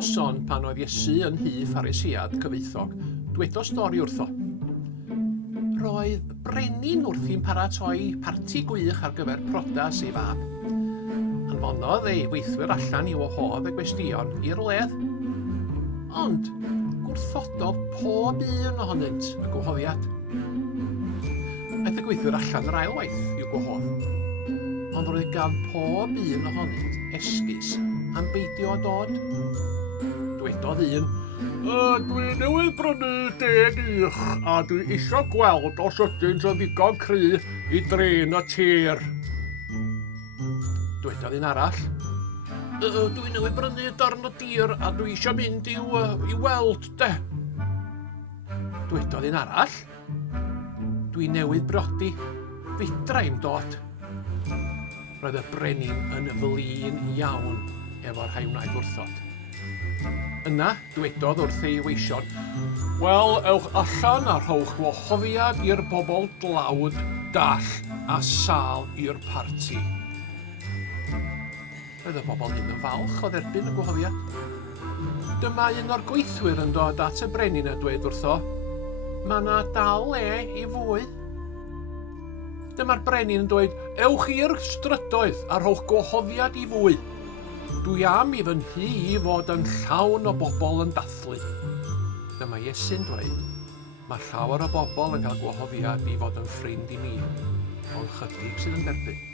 noson pan oedd Iesu yn hy Pharisiad cyfoethog, dwedodd stori wrtho. Roedd brenin wrthi'n paratoi parti gwych ar gyfer prodas ei fab. Anfonodd ei weithwyr allan i wahodd y gwestion i'r wledd. Ond gwrthododd pob un ohonynt y gwahoddiad. Aeth y gweithwyr allan yr ail waith i'w gwahodd. Ond roedd gan pob un ohonynt esgus am beidio a dod. Dwedodd un, dwi newydd brynu deg uwch a dwi eisiau gweld os ydynt yn ddigon cry i drin y tir. Dwedodd un arall, dwi newydd brynu darn o dir a dwi eisiau mynd i weld de. Dwedodd un arall, dwi newydd brodi, fedra i'm dod. Roedd y brenin yn flin iawn efo'r rhai wnaeth wrthod. Yna, dwedodd wrth ei weision, wel, ewch allan a rhowch wahoddiad i'r bobl dlawd, dall a sal i'r parti. Roedd y bobl hyn yn falch o dderbyn y gwahoddiad. Dyma un o'r gweithwyr yn dod at y brenin a dweud wrtho, mae yna dal le i fwy. Dyma'r brenin yn dweud, ewch i'r strydoedd a rhowch gwahoddiad i fwy. Dwi am i fy nhu i fod yn llawn o bobl yn dathlu. Dyma Iesu'n dweud, mae llawer o bobl yn cael gwahoddiad i fod yn ffrind i mi, ond chydig sydd yn derbyn.